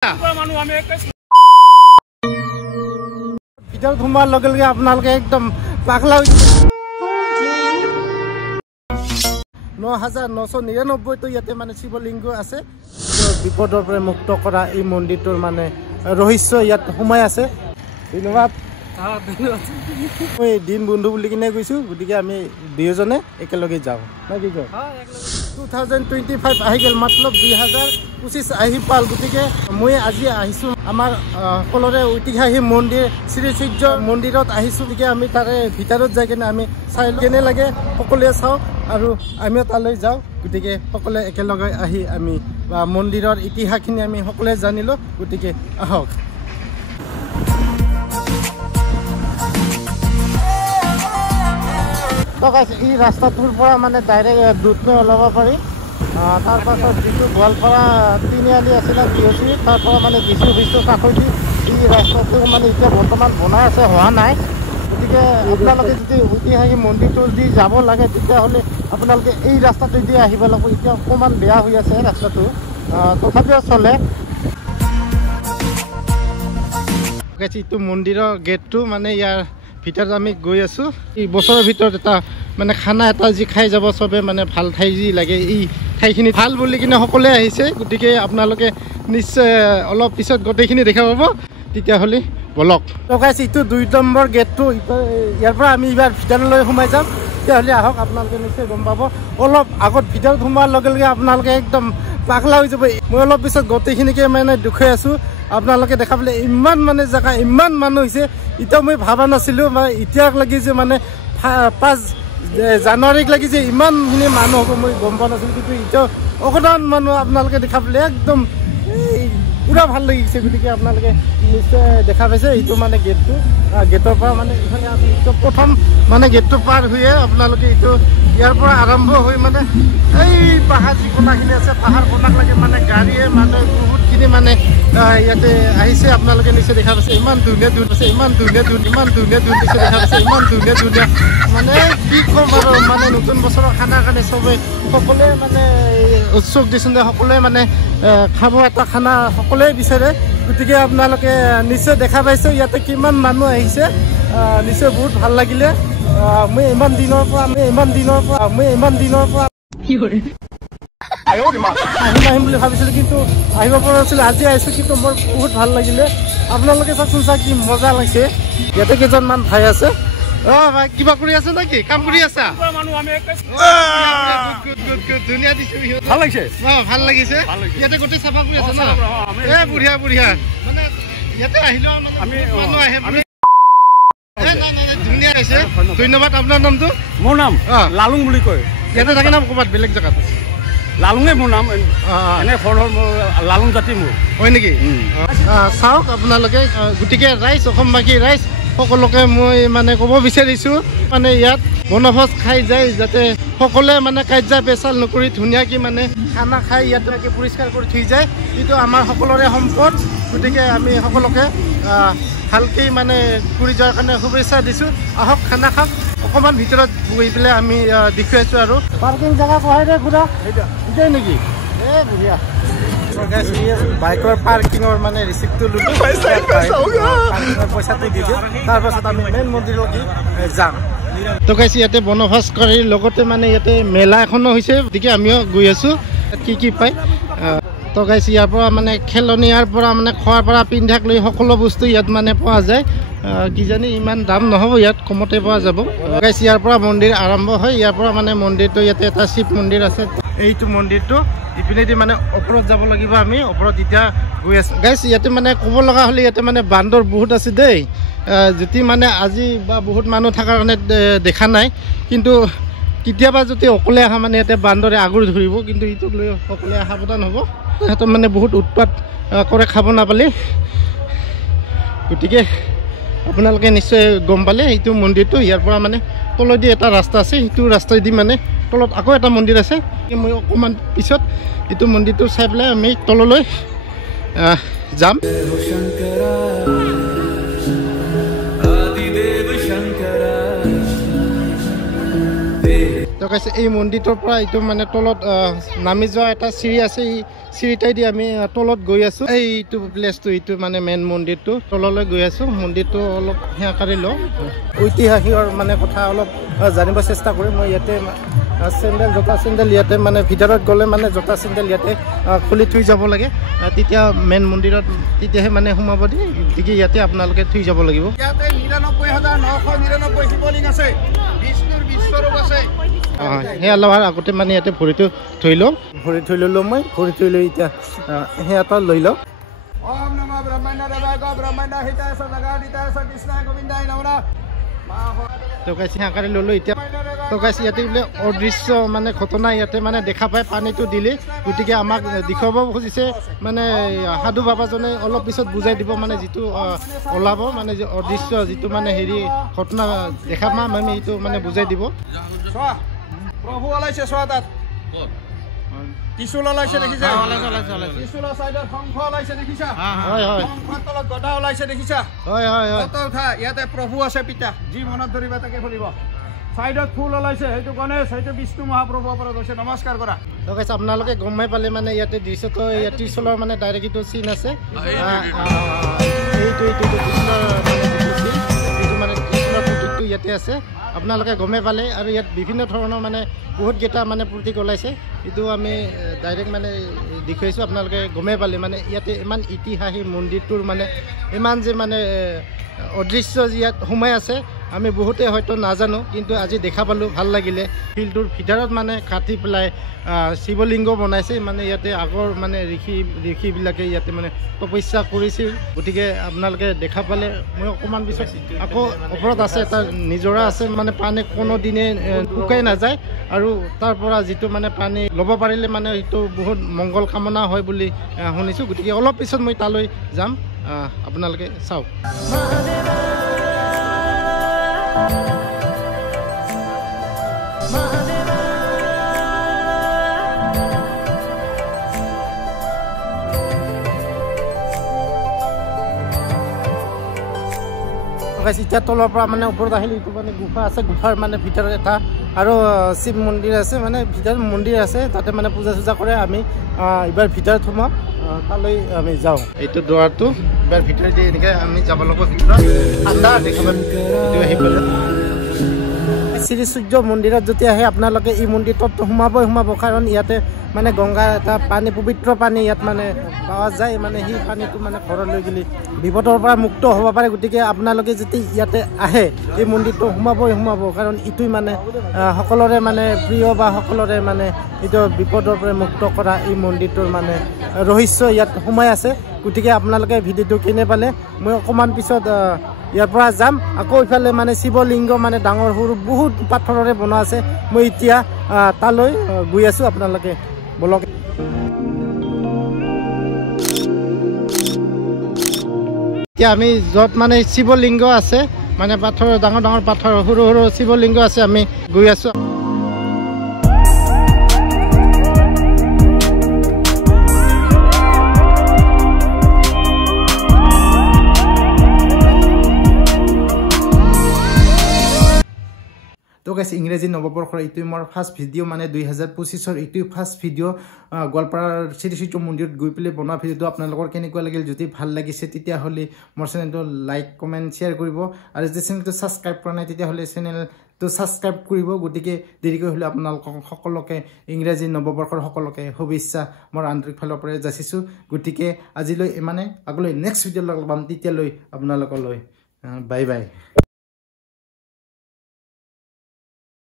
ভিতৰত সোমোৱাৰ লগে লগে আপোনালোকে একদম পাগলা হৈ ৯৯৯৯ ইয়াতে মানে শিৱলিংগ আছে বিপদৰ পৰা মুক্ত কৰা এই মন্দিৰটোৰ মানে ৰহস্য ইয়াত সোমাই আছে ধন্যবাদ মই দিন বন্ধু বুলি কিনে গৈছো গতিকে আমি দুয়োজনে একেলগে যাওঁ না কি কয় 2025 আহি গেল মতলব 2025 আহি পাল গতিকে মই আজি আহিছো আমাৰ সকলোৰে ঐতিহাসিক মন্দিৰ শ্ৰী সূৰ্য মন্দিৰত আহিছো গতিকে আমি তাৰে ভিতৰত যাই কিনে আমি চাই কেনে লাগে সকলোৱে চাওঁ আৰু আমিও তালৈ যাওঁ গতিকে সকলোৱে একেলগে আহি আমি মন্দিৰৰ ইতিহাসখিনি আমি সকলোৱে জানিলো গতিকে আহক এই ৰাস্তাটোৰ পৰা মানে ডাইৰেক্ট দুধনৈ ওলাব পাৰি তাৰ পাছত যিটো গোৱালপাৰা তিনিআলি আছিলে বিহচি তাৰ পৰা মানে ডিচি অফিচটোৰ কাষেদি এই ৰাস্তাটো মানে এতিয়া বৰ্তমান বনাই আছে হোৱা নাই গতিকে আপোনালোকে যদি ঐতিহাসিক মন্দিৰটো দি যাব লাগে তেতিয়াহ'লে আপোনালোকে এই ৰাস্তাটোদি আহিব লাগিব এতিয়া অকণমান বেয়া হৈ আছে ৰাস্তাটো তথাপিও চলে এইটো মন্দিৰৰ গেটটো মানে ইয়াৰ ভিতৰত আমি গৈ আছো এই বছৰৰ ভিতৰত এটা মানে খানা এটা যি খাই যাব চবে মানে ভাল ঠাই যি লাগে এই ঠাইখিনি ভাল বুলি কিনে সকলোৱে আহিছে গতিকে আপোনালোকে নিশ্চয় অলপ পিছত গোটেইখিনি দেখা পাব তেতিয়াহ'লে বলক লগাইছে এইটো 2 নম্বৰ গেটটো ইয়াৰ পৰা আমি এইবাৰ ভিতৰলৈ সোমাই যাম তেতিয়াহ'লে আহক আপোনালোকে নিশ্চয় গম পাব অলপ আগত ভিতৰত সোমোৱাৰ লগে লগে আপোনালোকে একদম পাগলা হৈ যাব মই অলপ পিছত গোটেইখিনিকে মানে দেখুৱাই আছো আপোনালোকে দেখা পালে ইমান মানে জেগা ইমান মানুহ হৈছে এতিয়া মই ভাবা নাছিলোঁ মানে এতিয়াক লাগি যে মানে 5 জানুৱাৰীক লাগি যে ইমানখিনি মানুহ হ'ব মই গম পোৱা নাছিলোঁ কিন্তু এতিয়া অকণমান মানুহ আপোনালোকে দেখা পালে একদম পুৰা ভাল লাগিছে গতিকে আপোনালোকে নিশ্চয় দেখা পাইছে এইটো মানে গেটটো গেটৰ পৰা মানে ইফালে এইটো প্ৰথম মানে গেটটো পাৰ হৈয়ে আপোনালোকে এইটো ইয়াৰ পৰা আৰম্ভ হৈ মানে এই পাহাৰ যি কোণাখিনি আছে পাহাৰ কোণাক লাগে মানে গাড়ীয়ে মানুহ বহুতখিনি মানে ইয়াতে আহিছে আপোনালোকে নিশ্চয় দেখা পাইছে ইমান ধুনীয়া ধুন আছে ইমান ধুনীয়া ধুন নিশ্চয় দেখা পাইছে ইমান ধুনীয়া মানে কি ক'ম আৰু মানে নতুন বছৰৰ খানাৰ কাৰণে চবেই সকলোৱে মানে উৎসুক দিছোঁ সকলোৱে মানে খাব এটা খানা সকলোৱে বিচাৰে গতিকে আপোনালোকে নিশ্চয় দেখা পাইছে ইয়াতে কিমান মানুহ আহিছে নিশ্চয় বহুত ভাল লাগিলে মই ইমান দিনৰ পৰা আহিম বুলি ভাবিছিলোঁ কিন্তু আহিব পৰা নাছিলোঁ আজি আহিছোঁ কিন্তু মোৰ বহুত ভাল লাগিলে আপোনালোকে চাওকচোন চাওক কি মজা লাগিছে ইয়াতে কেইজনমান ভাই আছে ভাই কিবা কৰি আছে নেকি কাম কৰি আছা ভাল লাগিছে ভাল লাগিছে ইয়াতে গোটেই চাফা কৰি আছে ন বঢ়িয়া মানে ইয়াতে আহিলেও মানুহ আহে ধুনীয়া হৈছে ধন্যবাদ আপোনাৰ নামটো মোৰ নাম লালুং বুলি কয় ইয়াতে থাকে নাম ক'ৰবাত বেলেগ জেগাত লালুঙে মোৰ নাম এনে ঘৰৰ মোৰ লালুং জাতি মোৰ হয় নেকি চাওক আপোনালোকে গতিকে ৰাইজ অসমবাসী ৰাইজ সকলোকে মই মানে ক'ব বিচাৰিছোঁ মানে ইয়াত বনভোজ খাই যায় যাতে সকলোৱে মানে কাৰ্য পেচাল নকৰি ধুনীয়াকৈ মানে খানা খাই ইয়াতে পৰিষ্কাৰ কৰি থৈ যায় এইটো আমাৰ সকলোৰে সম্পদ গতিকে আমি সকলোকে ভালকৈ মানে কৰি যোৱাৰ কাৰণে শুভেচ্ছা দিছোঁ আহক খানা খাওক অকণমান ভিতৰত গৈ পেলাই আমি দেখুৱাইছোঁ আৰু পাৰ্কিং জেগা কৰাই দে ঘূৰা এইটোৱে নেকি বঢ়িয়া বাইকৰ পাৰ্কিঙৰ মানে ৰিচিপ্টটো ল'লোঁ পইচাটো দিছোঁ তাৰপাছত আমি মেইন মন্দিৰলৈকে যাম তো গাইছে ইয়াতে বনভোজ কৰি লগতে মানে ইয়াতে মেলা এখনো হৈছে গতিকে আমিও গৈ আছোঁ কি পায় তো গাইছে ইয়াৰ পৰা মানে খেলনীয়াৰ পৰা মানে খোৱাৰ পৰা পিন্ধাক লৈ সকলো বস্তু ইয়াত মানে পোৱা যায় কিজানি ইমান দাম নহ'ব ইয়াত কমতে পোৱা যাব গাইছে ইয়াৰ পৰা মন্দিৰ আৰম্ভ হয় ইয়াৰ পৰা মানে মন্দিৰটো ইয়াতে এটা শিৱ মন্দিৰ আছে এইটো মন্দিৰটো ইপিনেদি মানে ওপৰত যাব লাগিব আমি ওপৰত এতিয়া গৈ আছোঁ গাইছে ইয়াতে মানে ক'ব লগা হ'লে ইয়াতে মানে বান্দৰ বহুত আছে দেই যদি মানে আজি বা বহুত মানুহ থকাৰ কাৰণে দেখা নাই কিন্তু কেতিয়াবা যদি অকলে অহা মানে ইয়াতে বান্দৰে আগুৰি ধৰিব কিন্তু এইটোক লৈ সকলোৱে সাৱধান হ'ব সিহঁতৰ মানে বহুত উৎপাত কৰে খাব নাপালে গতিকে আপোনালোকে নিশ্চয় গম পালে এইটো মন্দিৰটো ইয়াৰ পৰা মানে তলেদি এটা ৰাস্তা আছে সেইটো ৰাস্তাইদি মানে তলত আকৌ এটা মন্দিৰ আছে মই অকণমান পিছত এইটো মন্দিৰটো চাই পেলাই আমি তললৈ যাম তো কৈছে এই মন্দিৰটোৰ পৰা এইটো মানে তলত নামি যোৱা এটা চিৰি আছে এই চিৰিটাই দি আমি তলত গৈ আছো এইটো প্লেচটো এইটো মানে মেইন মন্দিৰটো তললৈ গৈ আছো মন্দিৰটো অলপ হেঁকাৰি লওঁ ঐতিহাসিকৰ মানে কথা অলপ জানিব চেষ্টা কৰিম মই ইয়াতে চেণ্ডেল জোতা চেণ্ডেল ইয়াতে মানে ভিতৰত গ'লে মানে জোতা চেণ্ডেল ইয়াতে খুলি থৈ যাব লাগে তেতিয়া মেইন মন্দিৰত তেতিয়াহে মানে সোমাব দিয়ে গতিকে ইয়াতে আপোনালোকে থৈ যাব লাগিব ইয়াতে ৯৯,৯৯৯ শিৱলিংগ আছে বিষ্ণুৰ বিশ্বৰূপ আছে সেয়া লোৱাৰ আগতে মানে ইয়াতে ভৰিটো থৈ লওঁ ভৰি থৈ ল'লোঁ মই ভৰি থৈ লৈ এতিয়া সেয়াটা লৈ লওঁ ওম নমঃ ব্ৰহ্মণ্য দেৱায় ব্ৰহ্মণ্য হিতায় জগদিতায় কৃষ্ণায় গোবিন্দায় নমঃ টকাইছি হাঁকাৰি ল'লোঁ এতিয়া টকাইছি ইয়াতে বোলে অদৃশ্য মানে ঘটনা ইয়াতে মানে দেখা পায় পানীটো দিলে গতিকে আমাক দেখুৱাব খুজিছে মানে সাধু বাবাজনে অলপ পিছত বুজাই দিব মানে যিটো ওলাব মানে যে অদৃশ্য যিটো মানে হেৰি ঘটনা দেখা পাম আমি এইটো মানে বুজাই দিব প্ৰভু ওলাইছে চোৱা তাত ত্ৰিশূল ওলাইছে দেখিছা ত্ৰিশূলৰ চাইডত শংখ ওলাইছে দেখিছা হয় হয় শংখৰ তলত গদা ওলাইছে দেখিছা হয় হয় হয় উঠা ইয়াতে প্ৰভু আছে পিতা যি মনত ধৰিবা তাকে ফুৰিব চাইডত ফুল ওলাইছে সেইটো গণেশ সেইটো বিষ্ণু মহাপ্ৰভু ওপৰত গৈছে নমস্কাৰ কৰা কৈছে আপোনালোকে গমাই পালে মানে ইয়াতে দৃশ্যটো ইয়াত ত্ৰিশূলৰ মানে ডাইৰেক্ট এইটো চিন আছে এইটো কৃষ্ণৰ মানে ত্ৰিশূলৰ প্ৰতীকটো ইয়াতে আছে আপোনালোকে গমে পালে আৰু ইয়াত বিভিন্ন ধৰণৰ মানে বহুতকেইটা মানে প্ৰতীক ওলাইছে এইটো আমি ডাইৰেক্ট মানে দেখুৱাইছোঁ আপোনালোকে গমে পালে মানে ইয়াতে ইমান ইতিহাসিক মন্দিৰটোৰ মানে ইমান যে মানে অদৃশ্য যি ইয়াত সোমাই আছে আমি বহুতে হয়তো নাজানো কিন্তু আজি দেখা পালোঁ ভাল লাগিলে ফিল্ডটোৰ ভিতৰত মানে কাটি পেলাই শিৱলিংগ বনাইছে মানে ইয়াতে আগৰ মানে ঋষিবিলাকে ইয়াতে মানে তপস্যা কৰিছিল গতিকে আপোনালোকে দেখা পালে মই অকণমান পিছত আকৌ ওপৰত আছে এটা নিজৰা আছে মানে পানী কোনো দিনে শুকাই নাযায় আৰু তাৰ পৰা যিটো মানে পানী ল'ব পাৰিলে মানে এইটো বহুত মংগল কামনা হয় বুলি শুনিছোঁ গতিকে অলপ পিছত মই তালৈ যাম আপোনালোকে চাওক এতিয়া তলৰ পৰা মানে ওপৰত আহিলে এইটো মানে গুফা আছে গুফাৰ মানে ভিতৰত এটা আৰু শিৱ মন্দিৰ আছে মানে ভিতৰত মন্দিৰ আছে তাতে মানে পূজা চূজা কৰে আমি এইবাৰ ভিতৰত সোমাওঁ তালৈ আমি যাওঁ এইটো দুৱাৰটো এইবাৰ ভিতৰত দি এনেকৈ আমি যাব লাগিব ঠাণ্ডা দেখাব আহি পেলাই শ্ৰী সূৰ্য মন্দিৰত যদি আহে আপোনালোকে এই মন্দিৰটোত সোমাব কাৰণ ইয়াতে মানে গংগা এটা পানী পবিত্ৰ পানী ইয়াত মানে পোৱা যায় মানে সেই পানীটো মানে ঘৰলৈ গ'লে বিপদৰ পৰা মুক্ত হ'ব পাৰে গতিকে আপোনালোকে যদি ইয়াতে আহে এই মন্দিৰটো সোমাব কাৰণ ইটোই মানে সকলোৰে মানে প্ৰিয় বা সকলোৰে মানে এইটো বিপদৰ পৰা মুক্ত কৰা এই মন্দিৰটোৰ মানে ৰহস্য ইয়াত সোমাই আছে গতিকে আপোনালোকে ভিডিঅ'টো কেনে পালে মই অকণমান পিছত ইয়াৰ পৰা যাম আকৌ ইফালে মানে শিৱলিংগ মানে ডাঙৰ সৰু বহুত পাথৰেৰে বনোৱা আছে মই এতিয়া তালৈ গৈ আছোঁ আপোনালোকে বলক এতিয়া আমি য'ত মানে শিৱলিংগ আছে মানে পাথৰ ডাঙৰ ডাঙৰ পাথৰ সৰু সৰু শিৱলিংগ আছে আমি গৈ আছোঁ তো গাইছ ইংৰাজী নৱবৰ্ষৰ এইটোৱে মোৰ ফাৰ্ষ্ট ভিডিঅ' মানে 2025ৰ এইটোৱে ফাৰ্ষ্ট ভিডিঅ' গোৱালপাৰাৰ শ্ৰী সূৰ্য মন্দিৰত গৈ পেলাই বনোৱা ভিডিঅ'টো আপোনালোকৰ কেনেকুৱা লাগিল যদি ভাল লাগিছে তেতিয়াহ'লে মোৰ চেনেলটো লাইক কমেণ্ট শ্বেয়াৰ কৰিব আৰু যদি চেনেলটো ছাবস্ক্ৰাইব কৰা নাই তেতিয়াহ'লে চেনেলটো ছাবস্ক্ৰাইব কৰিব গতিকে দেৰিকৈ হ'লে আপোনালোকক সকলোকে ইংৰাজী নৱবৰ্ষৰ সকলোকে শুভেচ্ছা মোৰ আন্তৰিক ফালৰ পৰা যাচিছোঁ গতিকে আজিলৈ ইমানে আগলৈ নেক্সট ভিডিঅ' লগ পাম তেতিয়ালৈ আপোনালোকলৈ বাই বাই